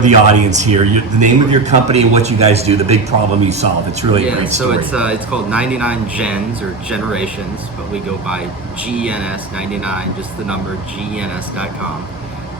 The audience here, the name of your company and what you guys do, the big problem you solve. It's really a great story. So it's called 99 GENS or Generations, but we go by GENS 99, just the number GENS.com.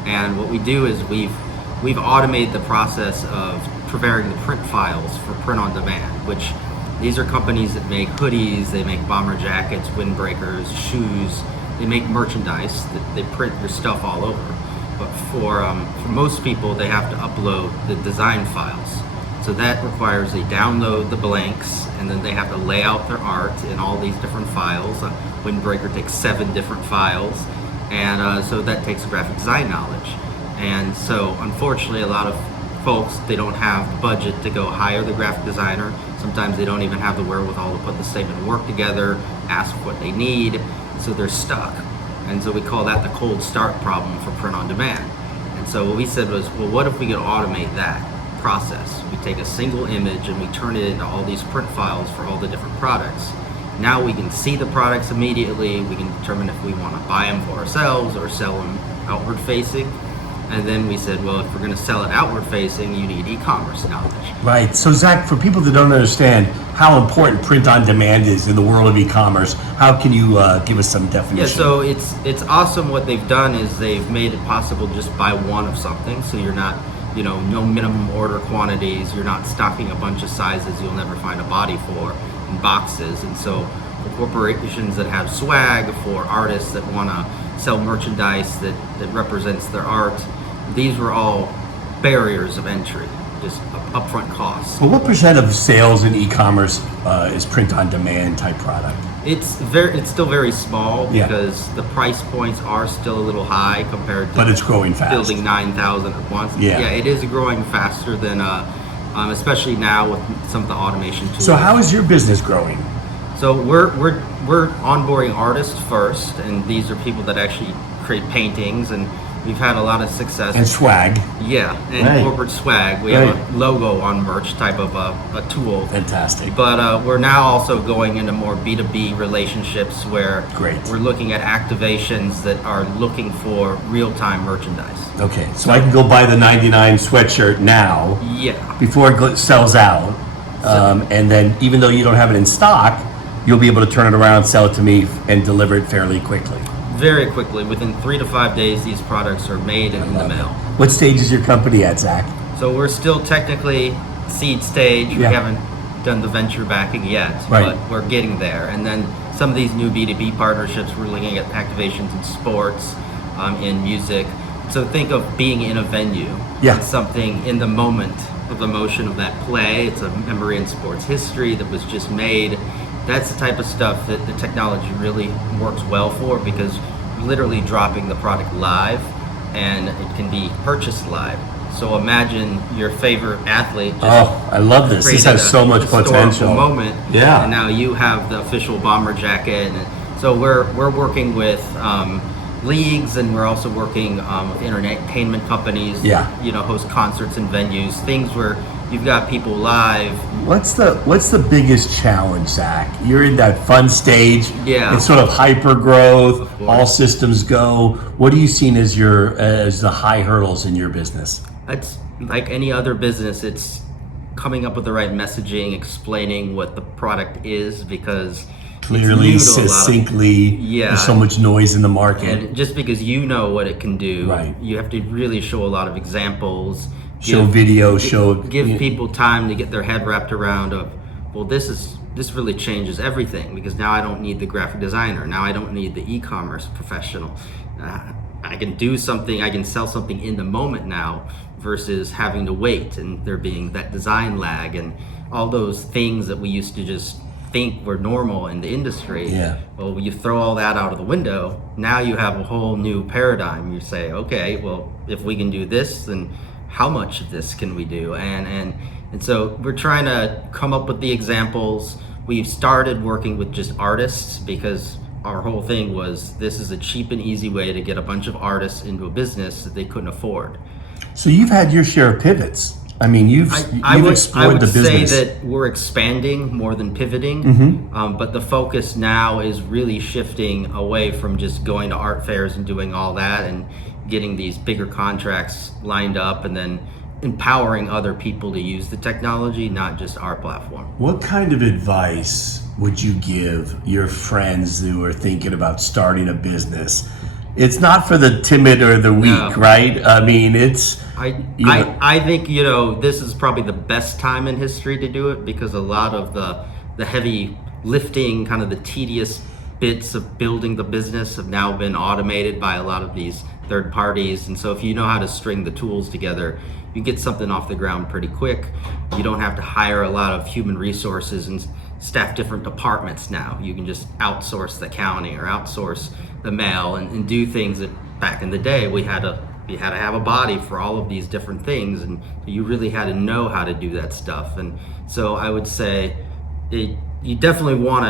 And what we do is we've automated the process of preparing the print files for print on demand, which these are companies that make hoodies, they make bomber jackets, windbreakers, shoes. They make merchandise that they print your stuff all over. But for most people, they have to upload the design files. So that requires they download the blanks, and then they have to lay out their art in all these different files. A windbreaker takes 7 different files, and so that takes graphic design knowledge. And so unfortunately, a lot of folks, they don't have the budget to go hire the graphic designer. Sometimes they don't even have the wherewithal to put the statement of work together, ask what they need, so they're stuck. And so we call that the cold start problem for print on demand. And so what we said was, well, what if we could automate that process? We take a single image and we turn it into all these print files for all the different products. Now we can see the products immediately. We can determine if we want to buy them for ourselves or sell them outward facing. And then we said, well, if we're going to sell it outward facing, you need e-commerce knowledge. Right. So Zach, for people that don't understand how important print on demand is in the world of e-commerce, how can you give us some definition? Yeah, so it's awesome. What they've done is they've made it possible just buy one of something. So you're not, no minimum order quantities. You're not stocking a bunch of sizes you'll never find a body for in boxes. And so for corporations that have swag, for artists that want to sell merchandise that represents their art, these were all barriers of entry, just upfront costs. Well, what percent of sales in e-commerce is print on demand type product? It's still very small because the price points are still a little high compared to. But it's growing fast. Building 9,000 at once. Yeah, it is growing faster than, especially now with some of the automation tools. So how is your business growing? So we're onboarding artists first, and these are people that actually create paintings, and we've had a lot of success. And swag. Yeah, and corporate swag. We have a logo on merch type of a tool. Fantastic. But we're now also going into more B2B relationships where Great. We're looking at activations that are looking for real-time merchandise. Okay, so I can go buy the 99 sweatshirt now. Yeah. Before it sells out. And then even though you don't have it in stock, you'll be able to turn it around, sell it to me, and deliver it fairly quickly. Very quickly, within 3 to 5 days, these products are made in the mail. What stage is your company at, Zach? So we're still technically seed stage. We haven't done the venture backing yet, but we're getting there. And then some of these new B2B partnerships, we're looking at activations in sports, in music. So think of being in a venue. It's something in the moment of the motion of that play. It's a memory in sports history that was just made. That's the type of stuff that the technology really works well for, because you're literally dropping the product live and it can be purchased live. So imagine your favorite athlete just I love this. This has so much potential. Moment. Yeah. And now you have the official bomber jacket. And so we're working with leagues, and we're also working with entertainment companies. Host concerts and venues, things where you've got people live. What's the biggest challenge, Zach? You're in that fun stage. Yeah. It's sort of hyper growth. All systems go. What are you seeing as the high hurdles in your business? It's like any other business. It's coming up with the right messaging, explaining what the product is, because clearly, succinctly. There's so much noise in the market. And just because you know what it can do, you have to really show a lot of examples. Give people time to get their head wrapped around of, well, this really changes everything, because now I don't need the graphic designer. Now I don't need the e-commerce professional. I can do something, I can sell something in the moment now versus having to wait and there being that design lag and all those things that we used to just think were normal in the industry. Well, you throw all that out of the window. Now you have a whole new paradigm. You say, okay, well, if we can do this, then how much of this can we do? And so we're trying to come up with the examples. We've started working with just artists, because our whole thing was, this is a cheap and easy way to get a bunch of artists into a business that they couldn't afford. So you've had your share of pivots. I mean, you've explored the business. I would say that we're expanding more than pivoting, but the focus now is really shifting away from just going to art fairs and doing all that and getting these bigger contracts lined up and then empowering other people to use the technology, not just our platform. What kind of advice would you give your friends who are thinking about starting a business? It's not for the timid or the weak, No. right? I mean, it's... I think, this is probably the best time in history to do it, because a lot of the heavy lifting, kind of the tedious bits of building the business have now been automated by a lot of these third parties. And so if you know how to string the tools together, you get something off the ground pretty quick. You don't have to hire a lot of human resources and staff different departments now. You can just outsource the accounting or outsource the mail and do things that back in the day we had to have a body for all of these different things, and you really had to know how to do that stuff. And so I would say you definitely want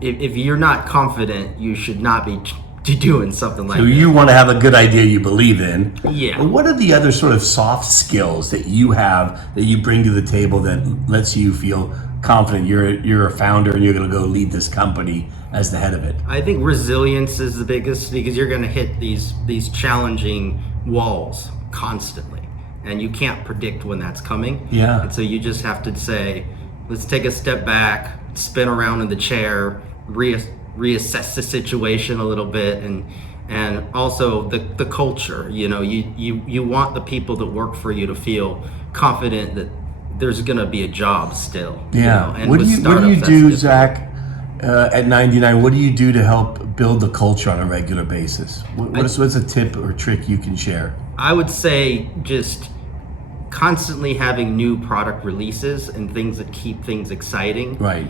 to, if you're not confident, you should not be doing something like that. So you want to have a good idea you believe in. Yeah. But what are the other sort of soft skills that you have that you bring to the table that lets you feel confident you're a founder and you're going to go lead this company as the head of it? I think resilience is the biggest, because you're going to hit these challenging walls constantly, and you can't predict when that's coming. Yeah. And so you just have to say, let's take a step back, spin around in the chair, reassess the situation a little bit, and also the culture. You want the people that work for you to feel confident that there's gonna be a job still. Yeah. And What do with you startups, that's do, different. Zach, at 99? What do you do to help build the culture on a regular basis? What's a tip or trick you can share? I would say just constantly having new product releases and things that keep things exciting. Right.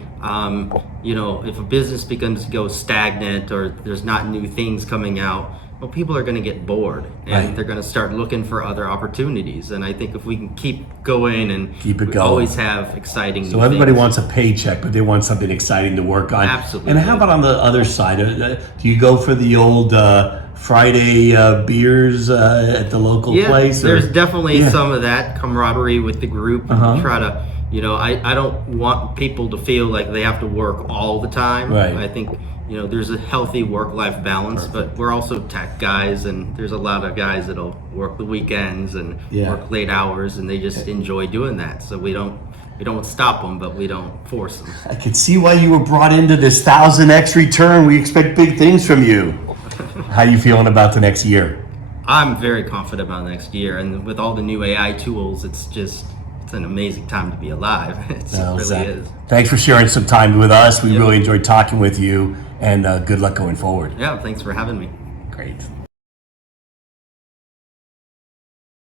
If a business begins to go stagnant or there's not new things coming out, well, people are going to get bored, and Right. they're going to start looking for other opportunities. And I think if we can keep going and Keep it we going. always have exciting So new everybody things. wants a paycheck, but they want something exciting to work on. Absolutely. And how about on the other side? Do you go for the old Friday beers at the local place? There's definitely Yeah. some of that camaraderie with the group. Uh-huh. Try to, I don't want people to feel like they have to work all the time. Right. I think, there's a healthy work-life balance, but we're also tech guys, and there's a lot of guys that'll work the weekends and Yeah. work late hours, and they just enjoy doing that. So we don't stop them, but we don't force them. I could see why you were brought into this 1000x return. We expect big things from you. How you feeling about the next year? I'm very confident about next year, and with all the new AI tools, it's an amazing time to be alive. It Well, really Zach, is. thanks for sharing some time with us. We Yep. really enjoyed talking with you, and good luck going forward. Yeah, thanks for having me. Great.